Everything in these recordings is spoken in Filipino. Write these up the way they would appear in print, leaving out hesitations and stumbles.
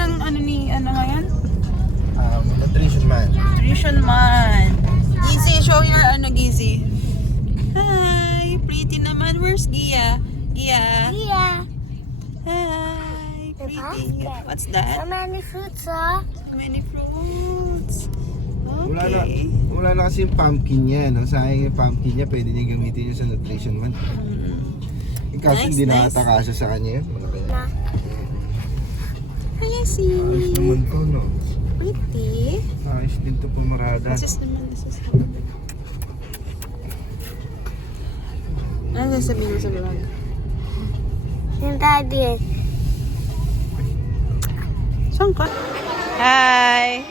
Anong ano ni ano ngayon? Nutrition man. Nutrition man. Gizi, show your ano Gizi. Hi, pretty naman. Where's Gia? Gia. Yeah. Hi, The pretty. basket. What's So that? many fruits, oh. So many fruits. Wala Okay. na kasi yung pumpkin niya, no? Sayang yung pumpkin niya, pwede niya gamitin yun sa nutrition man. Kaso Nice, hindi nice. nakatakasya sa kanya yun. Mga kaya. Na. Hi, Ayos Jessie. naman to, no? Pretty. Ayos din to pumarada. This is naman, this is naman. Ano sasabihin mo sa vlog? Yung daddy. Saan ka? Hi!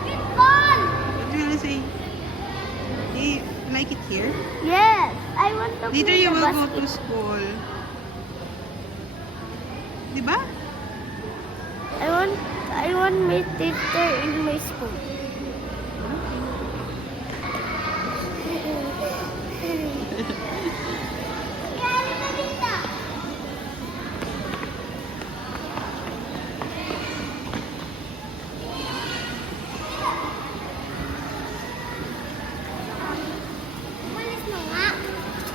What do you want to say? Do you like it here? Yes, I want to Later play you the will go basket. to school. Diba? I want my teacher in my school.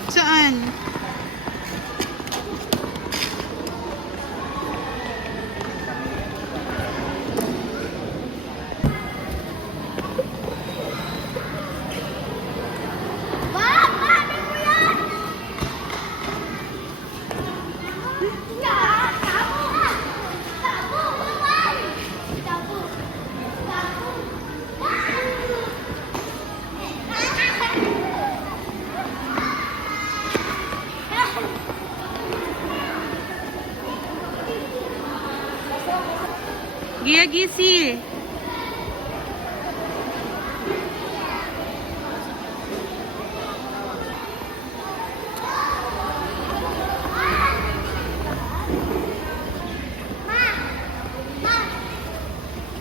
Saan? Gia Gisi.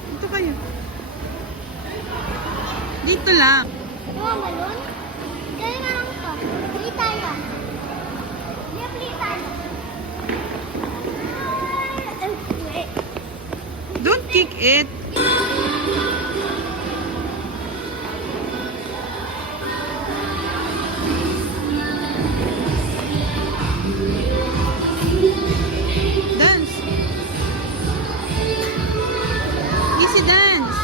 Dito kayo. Dito lang. Yung balon? Dali na lang ito. Play tayo. Hindi, play tayo. Don't kick it. Dance. Easy dance.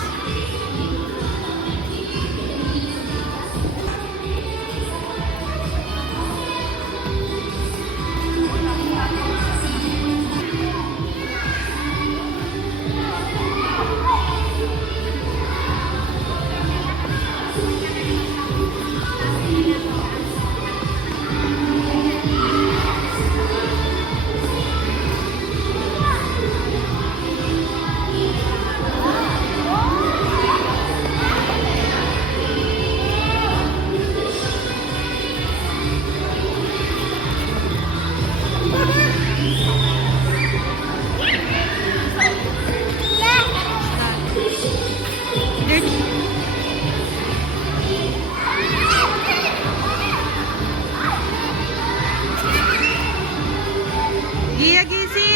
Gia Gisi.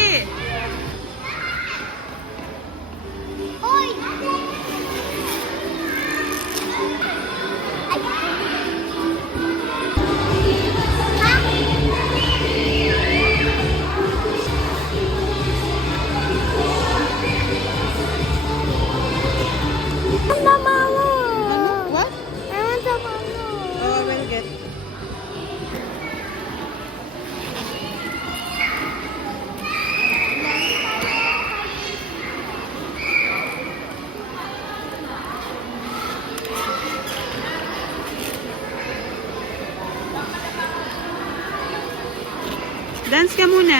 Hoy! What? I want to follow. Oh, I will get. Dance ka muna.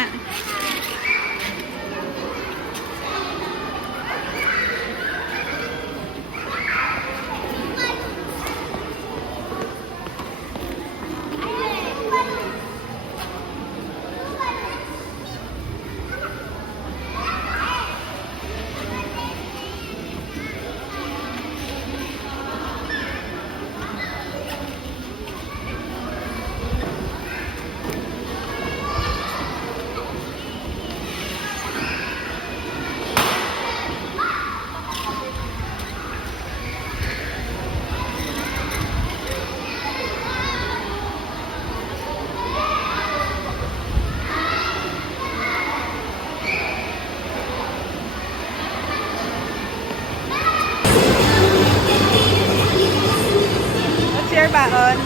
share baon.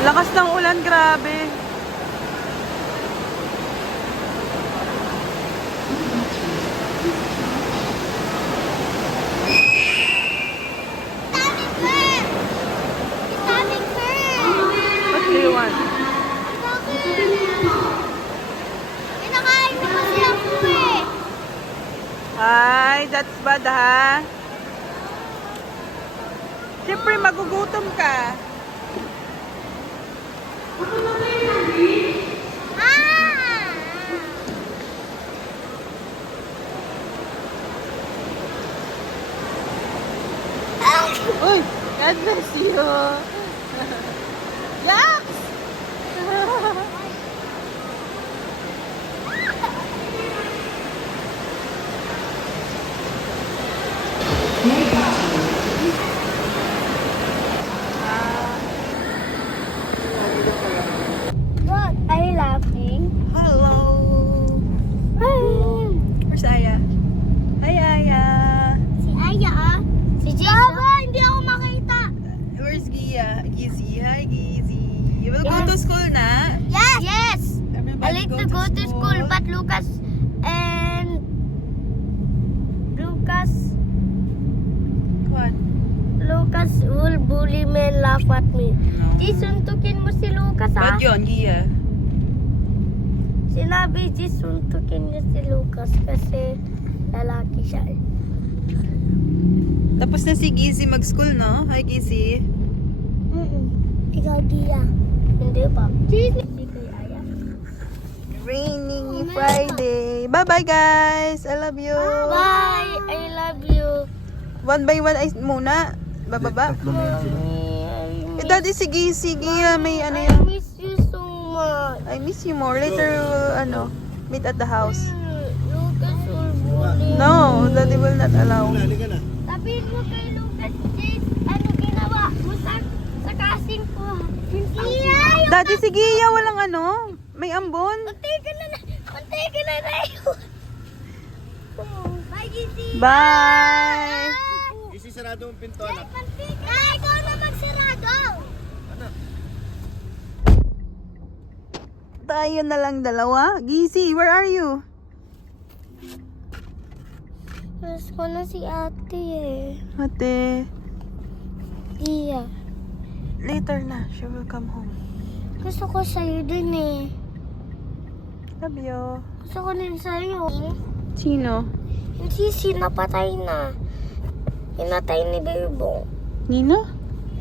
Lakas ng ulan, grabe. Daming bird! Daming bird! What do you want? Kinakain mo kasi ako eh. Ay, that's bad ha. Siyempre, magugutom ka. Ah! Uy, God bless you. Yax! What? Are you laughing? Hello. Where's Aya? Hi, Aya. Si Aya ah. Si Jason. Baba, hindi ako makita. Where's Gia? Gizzy. Hi, Gizzy. You will go to school na? Yes! Yes! Everybody I like to go to school, but Lucas What? Lucas will bully me and laugh at me. No. Suntukin mo si Lucas ha? Ba't yun, Gia? Sinabi suntukin niya si Lucas kasi lalaki siya. Tapos na si Gizzy mag-school, no? Hi, Gizzy. Ikaw Dia. Hindi pa. Hindi kay Aya. Rainy Friday. Bye-bye, guys. I love you. Bye! I love you. One by one ay muna. Bababa. Tatlo na yun sila. Eh, daddy, sige, may ano I yan. miss you so much. I miss you more. Later, we'll, meet at the house. Lucas will bully. No, daddy will not allow. Halika na. Sabihin mo kay Lucas, Jace, ano ginawa mo sa kasing ko? Iya! Daddy, sige, walang ano. May ambon. Pantay ka na yun. Bye, Gizzy. Bye! Isi sarado ang pinto na. Ikaw na magsarado. Tayo na lang dalawa. Gizzy, where are you? Miss ko na si ate eh. Ate, Iya. later na. She will come home. Gusto ko sa'yo din eh. Love you. Gusto ko din sa'yo. Sino? Yung sisi napatay na. Pinatay ni Berbong. Nino?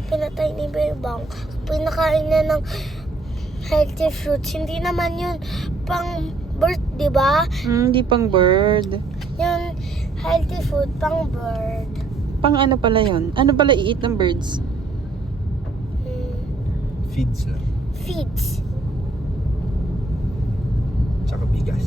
Pinatay ni Berbong. Pinakain niya ng healthy fruits. Hindi naman yun pang bird, di ba? Hindi pang bird. Yung healthy food pang bird. Pang ano pala yun? Ano pala i-eat ng birds? Feeds lang. Feeds. Tsaka bigas.